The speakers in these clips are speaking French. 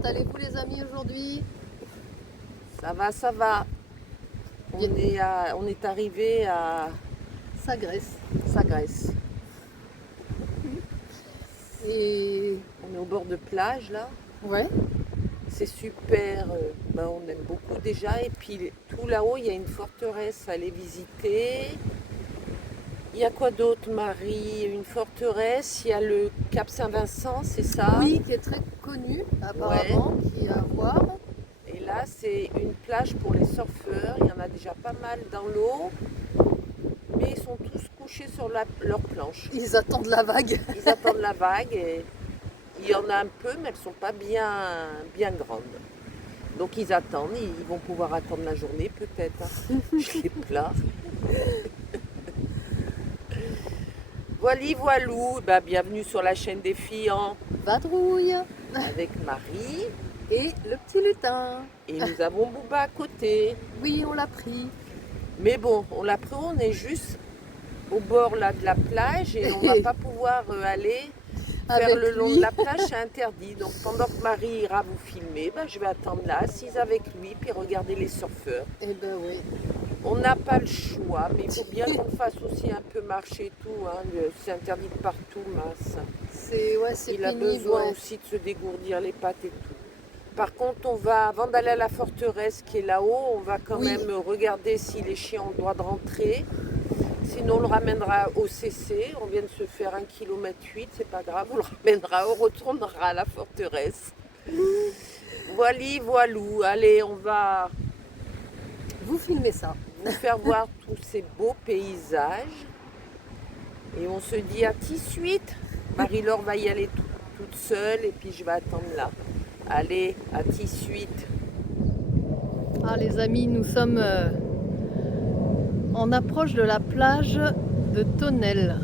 Comment allez-vous les amis aujourd'hui? Ça va, ça va. On est arrivé à Sagresse. Sagresse. Et On est au bord de plage là. ouais, C'est super. On aime beaucoup déjà. Et puis tout là-haut, il y a une forteresse à aller visiter. Il y a quoi d'autre, Marie? Une forteresse. Il y a le Cap Saint-Vincent, c'est ça? oui, qui est très connu Ouais. apparemment, qui est à voir. Et là, c'est une plage pour les surfeurs. Il y en a déjà pas mal dans l'eau. Mais ils sont tous couchés sur leur planche. Ils attendent la vague. Ils attendent la vague et il y en a un peu, mais elles ne sont pas bien grandes. Donc ils attendent, ils vont pouvoir attendre la journée peut-être. Je les plains. Voilou, bienvenue sur la chaîne des filles Vadrouille avec Marie. et le petit lutin. Et nous avons Bouba à côté. Oui, on l'a pris. Mais bon, on l'a pris, on est juste au bord là, de la plage et on ne va pas pouvoir aller faire Avec le long lui. de la plage, c'est interdit. Donc pendant que Marie ira vous filmer, je vais attendre là, assise avec lui, puis regarder les surfeurs. Eh ben oui. On n'a pas le choix, mais il faut bien qu'on fasse aussi un peu marcher et tout. Hein. C'est interdit de partout, mince. C'est Il a pénible. besoin Ouais. aussi de se dégourdir les pattes et tout. Par contre, avant d'aller à la forteresse qui est là-haut, on va quand Oui. même regarder si les chiens ont le droit de rentrer. Sinon, on le ramènera au CC. On vient de se faire 1,8 km, c'est pas grave. On le ramènera, on retournera à la forteresse. Voilou. Allez, on va Vous filmez ça. vous faire voir tous ces beaux paysages. Et on se dit à tout de suite. Marie-Laure va y aller toute seule et puis je vais attendre là. Allez, à tout de suite. Ah les amis, nous sommes en approche de la plage de Tonel.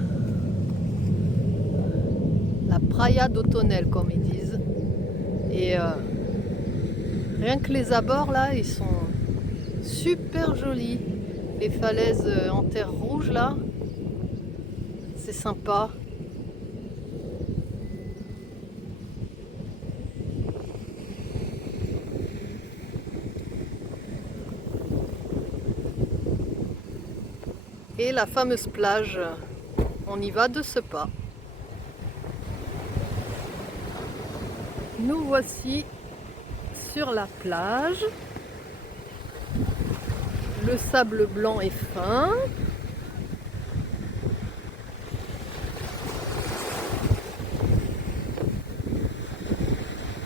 La Praia do Tonel comme ils disent. Et rien que les abords là, ils sont super jolis. Les falaises en terre rouge là, c'est sympa. Et la fameuse plage, on y va de ce pas. Nous voici sur la plage. Le sable blanc est fin.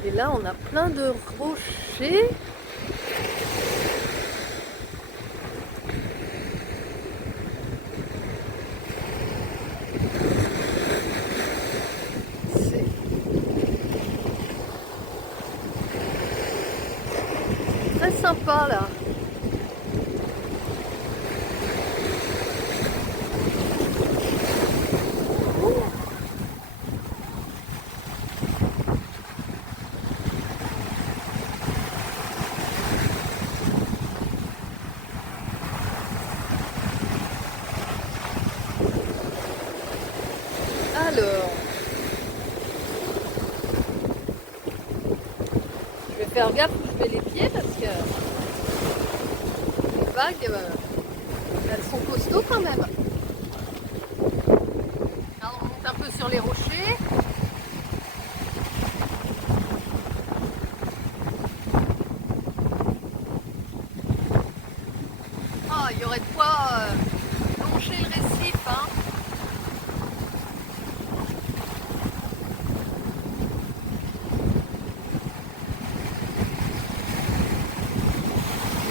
Et là, on a plein de rochers. C'est très sympa là. Alors, je vais faire gaffe où je mets les pieds parce que les vagues, elles sont costauds quand même. Alors, on monte un peu sur les rochers. Ah, il y aurait de quoi longer le récif, hein.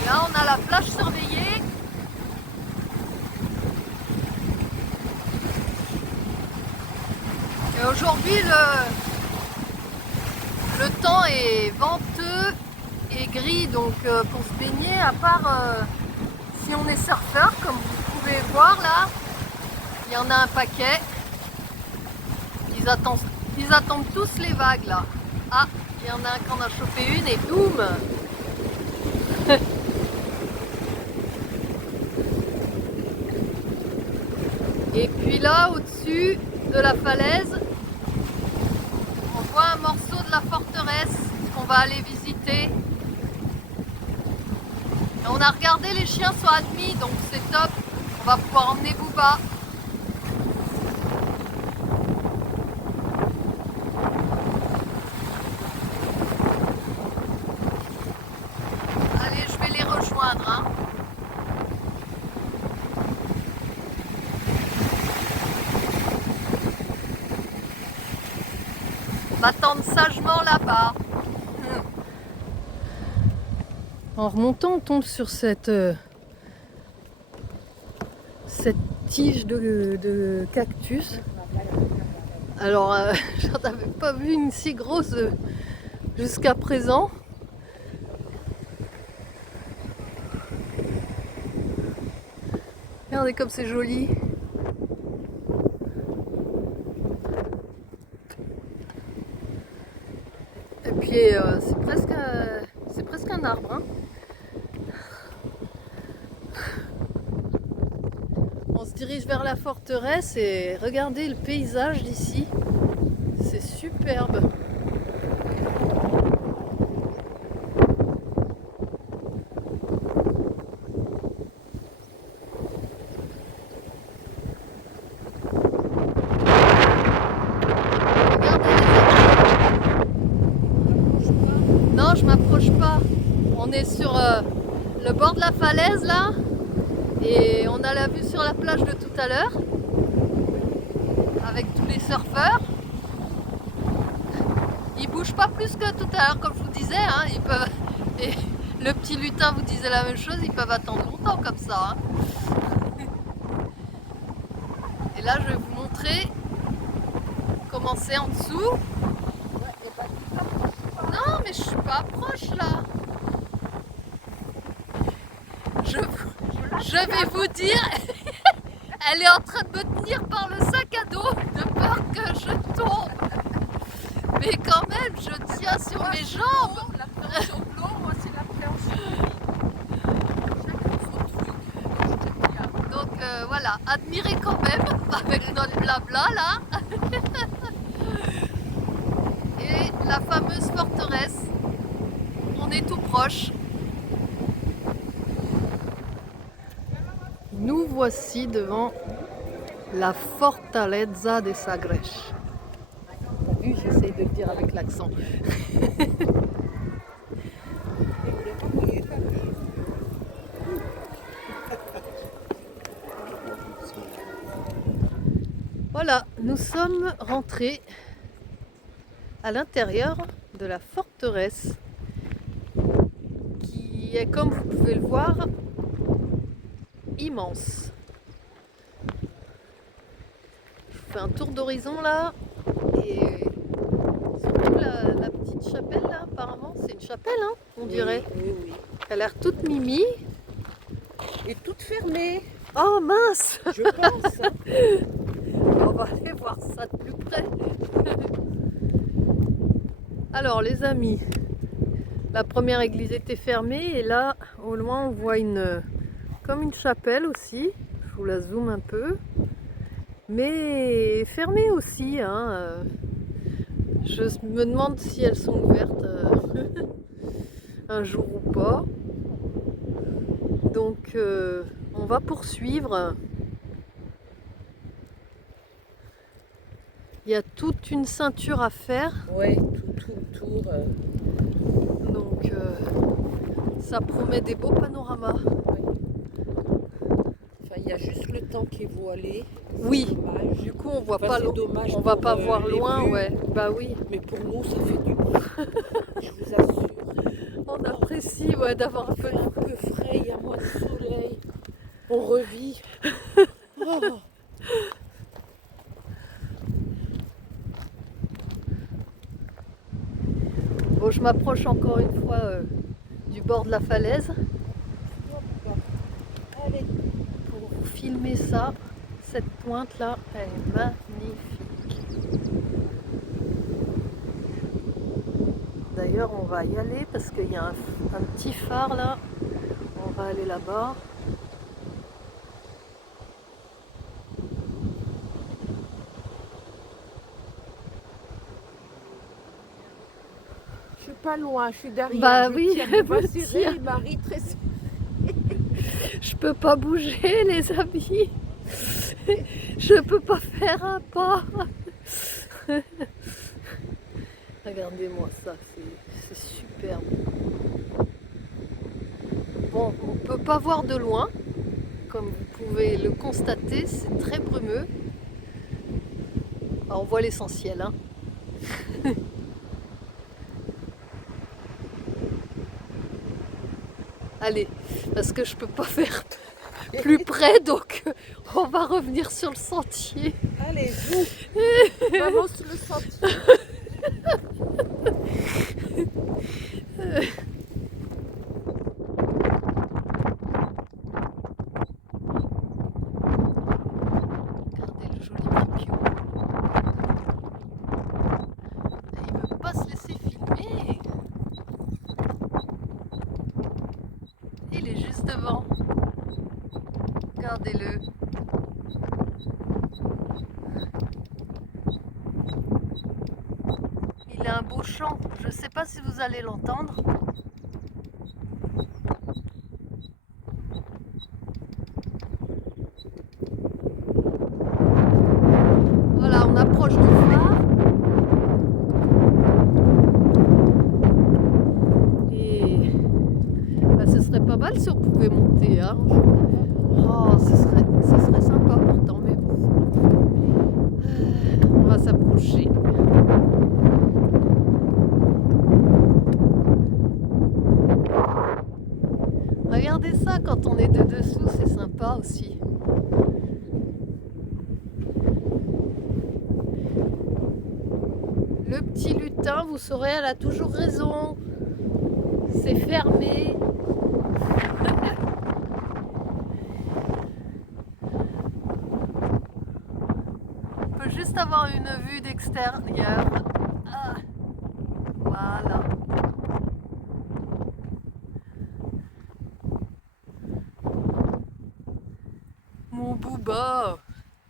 Et là, on a la plage surveillée. Et aujourd'hui, le temps est venteux et gris, donc pour se baigner, à part si on est surfeur, comme vous pouvez voir là, il y en a un paquet. Ils attendent tous les vagues là. Ah, il y en a un qui en a chopé une et boum. Et puis là, au-dessus de la falaise, on voit un morceau de la forteresse qu'on va aller visiter. Et on a regardé, les chiens sont admis, donc c'est top. On va pouvoir emmener Booba. Allez, je vais les rejoindre. Hein. On va attendre sagement là-bas. En remontant, on tombe sur cette tige de cactus. Alors, j'en avais pas vu une si grosse jusqu'à présent. Regardez comme c'est joli. Et puis c'est presque un arbre. Hein. On se dirige vers la forteresse et regardez le paysage d'ici. C'est superbe. Non, je m'approche pas. On est sur le bord de la falaise là et on a la vue sur la plage de tout à l'heure avec tous les surfeurs. Ils bougent pas plus que tout à l'heure, comme je vous disais. Hein, ils peuvent. Et le petit lutin vous disait la même chose. Ils peuvent attendre longtemps comme ça. Hein. Et là, je vais vous montrer comment c'est en dessous. Non, mais je suis pas proche là. Je vais vous dire, elle est en train de me tenir par le sac à dos de peur que je tombe. Mais quand même, je tiens sur mes jambes. L'appréhension de l'eau, moi c'est l'appréhension. Donc voilà, admirez quand même avec notre blabla là. Et la fameuse forteresse, on est tout proche. Nous voici devant la Fortaleza de Sagres. T'as vu, j'essaye de le dire avec l'accent. Voilà, nous sommes rentrés à l'intérieur de la forteresse qui est, comme vous pouvez le voir, immense. Je vous fais un tour d'horizon là et surtout la petite chapelle là, apparemment c'est une chapelle hein, on dirait. Oui. Elle a l'air toute mimi. Et toute fermée. Oh mince. Je pense. On va aller voir ça de plus près. Alors les amis, la première église était fermée et là au loin on voit comme une chapelle aussi. Je vous la zoome un peu. Mais fermées aussi. Hein. Je me demande si elles sont ouvertes un jour ou pas. Donc on va poursuivre. Il y a toute une ceinture à faire. Ouais, tout le tour. Donc ça promet des beaux panoramas. Enfin, il y a juste le temps qui est voilé. Oui, Dommage. du coup on voit Enfin, pas c'est l'eau. dommage On va pour, pas voir les loin, vues. ouais. Bah oui. Mais pour nous, ça fait du bien. Je vous assure. On apprécie ouais, d'avoir un peu. Un peu frais, il y a moins de soleil. On revit. Oh. Bon, je m'approche encore une fois du bord de la falaise Allez. pour vous filmer ça. Cette pointe là, elle est magnifique. D'ailleurs, on va y aller parce qu'il y a un petit phare là. On va aller là-bas. suis pas loin, je suis derrière. Bah je oui, tiens mes bras vous serrés, tiens. Marie très serrée. Je peux pas bouger, les amis. Je peux pas faire un pas. Regardez-moi ça, c'est superbe. Bon, on peut pas voir de loin. Comme vous pouvez le constater, c'est très brumeux. Alors, on voit l'essentiel, hein. Allez, parce que je peux pas faire plus près, donc on va revenir sur le sentier. Allez, vous, on avance le sentier. Regardez le joli pipiou. Il veut pas se laisser filmer. Il est juste devant. Regardez-le. Il a un beau chant. Je ne sais pas si vous allez l'entendre. Voilà, on approche du phare. Et bah, ce serait pas mal si on pouvait monter, hein. Oh, ce serait sympa pourtant, mais bon. On va s'approcher. Regardez ça, quand on est de dessous, c'est sympa aussi. Le petit lutin, vous saurez, elle a toujours raison. C'est fermé. On peut juste avoir une vue d'extérieur. Ah, voilà. Mon Booba,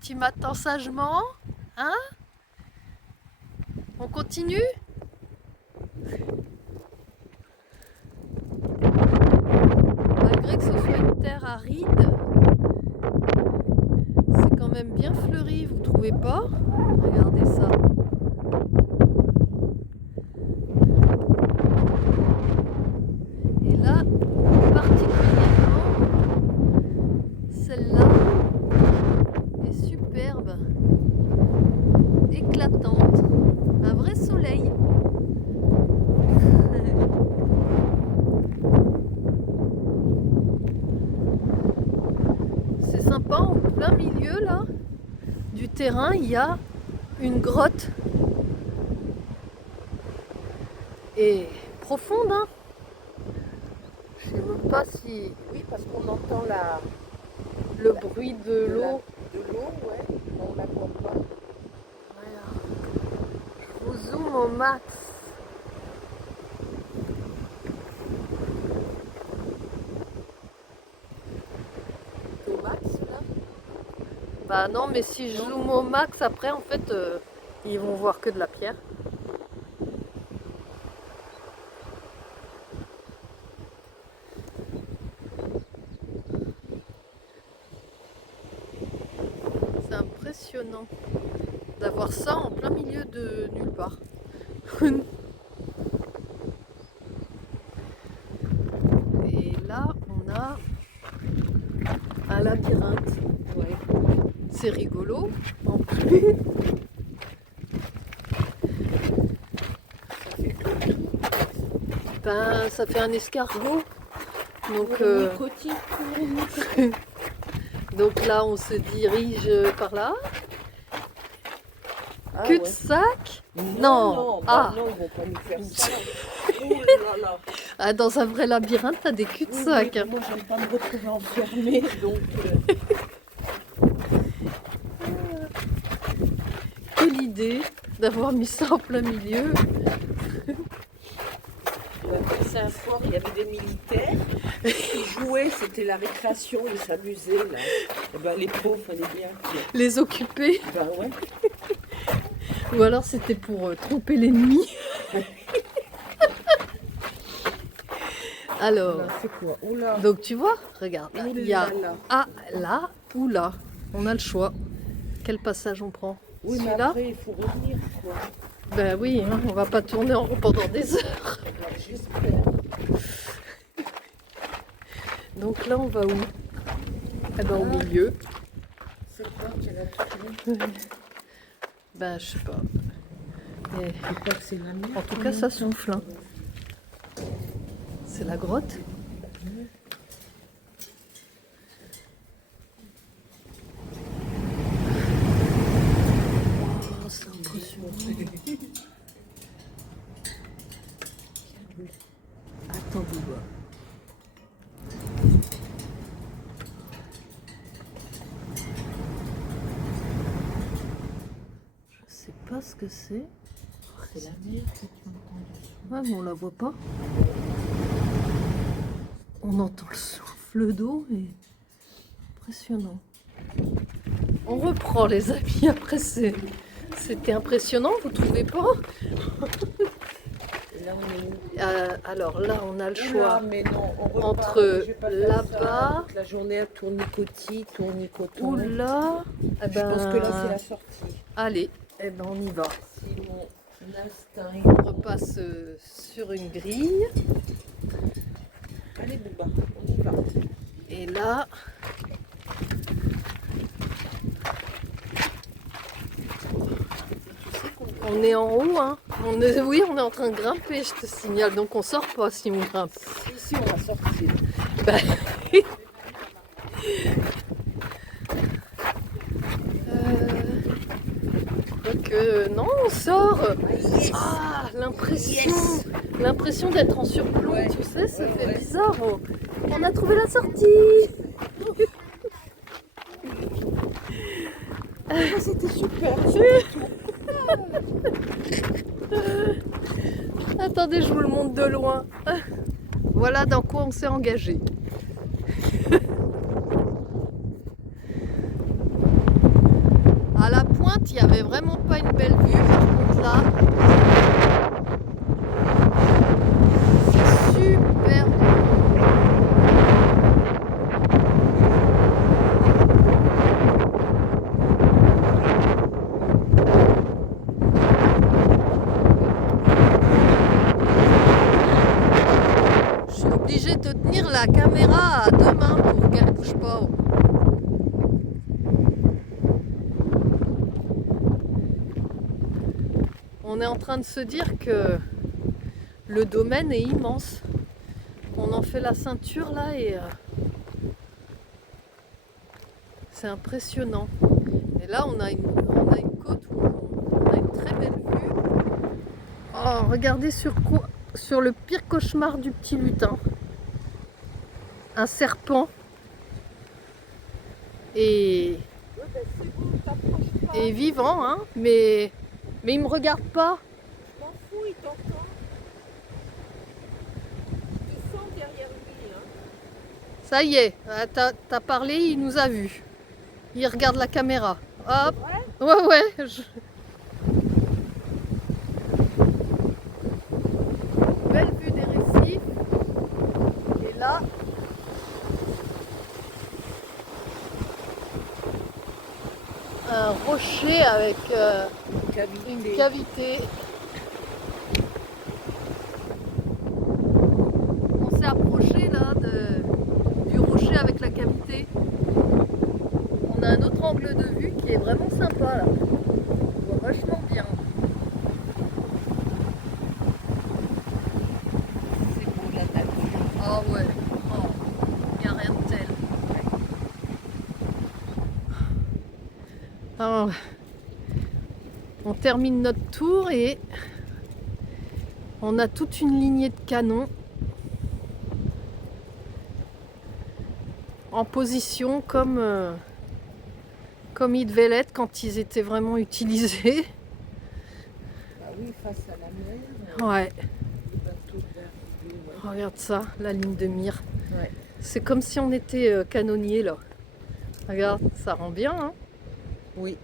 tu m'attends sagement, hein? On continue? Malgré que ce soit une terre aride, c'est quand même bien fleuri, vous trouvez pas? Regardez ça. Et là, particulièrement, celle-là est superbe, éclatante, un vrai soleil. C'est sympa, en plein milieu là du terrain, il y a une grotte. Et profonde, hein. Je sais même pas si Oui, parce qu'on entend le bruit de l'eau. de l'eau, ouais, on la voit pas. Voilà. Je vous zoome au max. Au max, là. Bah non, mais si je zoome au max, après, en fait, ils vont voir que de la pierre. C'est impressionnant d'avoir ça en plein milieu de nulle part. Et là, on a un labyrinthe. Ouais. C'est rigolo. En plus. Ben, ça fait un escargot. Donc, donc là, on se dirige par là. Ah, Cul-de-sac. ouais. Non. Bah Ah. non, ils vont pas nous faire ça. Oh là là. Ah, dans un vrai labyrinthe, t'as des Oui, cul-de-sac. oui, Hein. moi, j'aime pas me retrouver enfermée, donc... Quelle idée d'avoir mis ça en plein milieu. À Saint-Fort, il y avait des militaires qui jouaient, c'était la récréation, ils s'amusaient là. Et ben, les pauvres, fallait bien. Les occuper. Ben ouais. Ou alors c'était pour tromper l'ennemi. Alors, Là, c'est quoi? Oula. donc tu vois, regarde, Oh il y a là là. là ou là. On a le choix. Quel passage on prend? Oui, mais Celui-là? après, il faut revenir, quoi. Ben oui, hein, on va pas tourner en rond pendant des heures. Alors, j'espère. Donc là, on va où? Eh ben, au milieu. C'est quoi qu'elle a trouvé? Ben, je sais pas. Et J'espère que c'est la mienne. en tout cas, ça souffle. Hein. C'est la grotte. Oh, c'est impressionnant. Attends, Bouba. Je sais pas ce que c'est. C'est la mer que tu entends. Ouais, mais on la voit pas. On entend le souffle d'eau et impressionnant. On reprend les amis après c'était impressionnant, vous trouvez pas? Et là, on est où? Alors là on a le Oula, choix mais non, on repart. entre Je vais pas faire là-bas ça toute la journée à tournicoton. ou là. Eh Je pense que là, c'est ben, la sortie. allez, eh ben on y va. Si mon instinct. On repasse sur une grille Allez, Bouba, on y va. et là on est en haut, hein. Oui, on est en train de grimper, je te signale. Donc on sort pas si on grimpe. Ici, on va sortir. Ben, quoique, non, on sort. Ah, l'impression d'être en surplomb, Ouais. tu sais, ça Ouais, fait ouais. bizarre. Oh. On a trouvé la sortie. C'était super. Attendez, je vous le montre de loin. Voilà dans quoi on s'est engagé. À la pointe, il n'y avait vraiment pas une belle vue. Par contre, là, c'est super beau. Je suis obligée de tenir la caméra à deux mains pour qu'elle ne bouge pas. On est en train de se dire que le domaine est immense. On en fait la ceinture là et c'est impressionnant. Et là on a une côte où on a une très belle vue. Oh, regardez sur le pire cauchemar du petit lutin. Un serpent. Et vivant, hein, mais il me regarde pas. Je m'en fous, il t'entend. Il te sent derrière lui. Hein. Ça y est, t'as parlé, il nous a vus. Il regarde la caméra. Hop. Ouais. Belle vue des récifs. Et là, un rocher avec une cavité. On s'est approché là du rocher avec la cavité. On a un autre angle de vue qui est vraiment sympa là. On voit vachement bien. C'est beau la nature. Ah ouais, il n'y a rien de tel. Alors, on termine notre tour et on a toute une lignée de canons en position comme ils devaient l'être quand ils étaient vraiment utilisés. Bah oui, face à la mer. Ouais, Les bateaux de l'arrivée, ouais. regarde ça, la ligne de mire. Ouais. C'est comme si on était canonnier là. Regarde, ça rend bien, hein. Oui.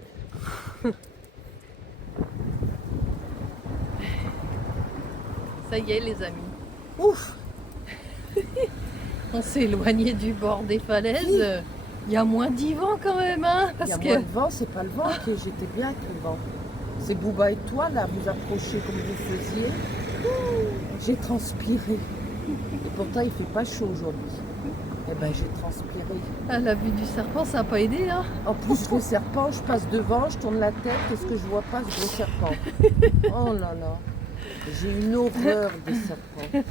Ça y est les amis. Ouf. On s'est éloigné du bord des falaises. Il y a moins d'y vent quand même, hein, Il y a parce moins que de vent, c'est pas le vent qui j'étais bien avec le vent. C'est Bouba et toi là, vous approchez comme vous faisiez. J'ai transpiré. Et pourtant il fait pas chaud aujourd'hui. Eh ben j'ai transpiré. à la vue du serpent, ça n'a pas aidé, hein. En plus le serpent, je passe devant, je tourne la tête, qu'est-ce que je vois pas ce gros serpent. Oh là là. J'ai une horreur des serpents.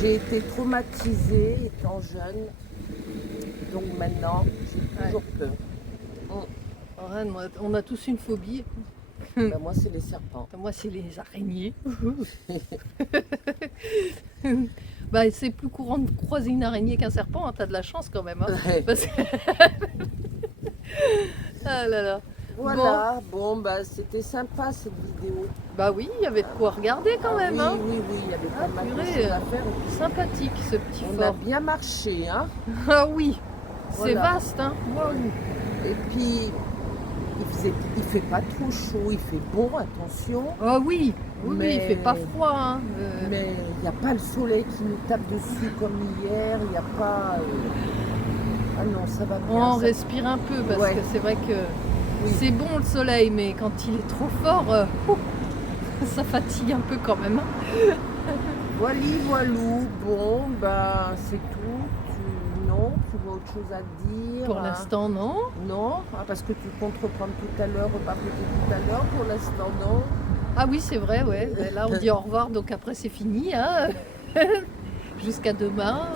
J'ai été traumatisée étant jeune. Donc maintenant, j'ai toujours peur. Reine, on a tous une phobie. Ben, moi, c'est les serpents. Moi, c'est les araignées. Bah, c'est plus courant de croiser une araignée qu'un serpent, hein. T'as de la chance quand même, hein. Ouais. Parce que- Ah là là. Voilà, bon, bah, c'était sympa cette vidéo. Bah oui, il y avait de quoi regarder quand même, oui, hein. oui, oui, il y avait Ah, pas mal de purée, choses à faire. Et puis, sympathique ce petit on a fort. bien marché, hein. Ah oui, c'est Voilà. vaste, hein. Waouh. Et puis, il fait pas trop chaud, il fait bon, attention. Ah oui, oui, oui, il Mais- fait pas froid, hein. Mais il n'y a pas le soleil qui nous tape dessus comme hier, il n'y a pas... Ah non, ça va bien. On ça- respire un peu parce Ouais. que c'est vrai que Oui. c'est bon le soleil, mais quand il est trop fort, ça fatigue un peu quand même, hein. Voilou, bon, ben c'est tout. Non, tu vois autre chose à dire? Pour hein? l'instant, non. Non, parce que tu comptes reprendre tout à l'heure, repapoter tout à l'heure. Pour l'instant, non. Ah oui, c'est vrai, ouais. Mais là, on dit au revoir, donc après, c'est fini, hein. Jusqu'à demain.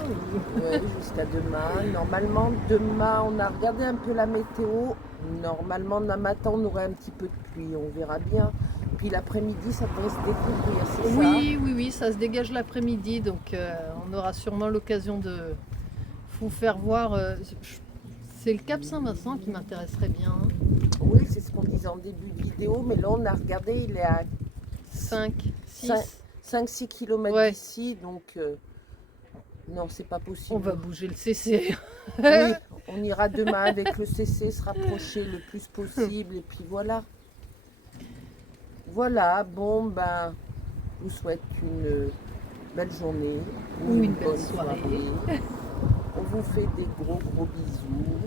Ouais, jusqu'à demain. Normalement, demain, on a regardé un peu la météo. Normalement, demain matin, on aurait un petit peu de pluie, on verra bien. Puis l'après-midi, ça devrait se découvrir, c'est ça? Oui, oui, oui, ça se dégage l'après-midi, donc on aura sûrement l'occasion de vous faire voir. C'est le Cap Saint-Vincent qui m'intéresserait bien. Oui, c'est ce qu'on disait en début de vidéo, mais là, on a regardé, il est à 5, 6. 5-6 km Ouais. d'ici, donc non, c'est pas possible. On va bouger le CC. Oui, on ira demain avec le CC, se rapprocher le plus possible, et puis voilà. Voilà, bon, ben, je vous souhaite une belle journée Ou une belle bonne soirée. On vous fait des gros bisous.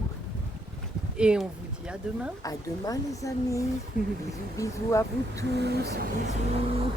Et on vous dit à demain. À demain, les amis. Bisous à vous tous. Bisous.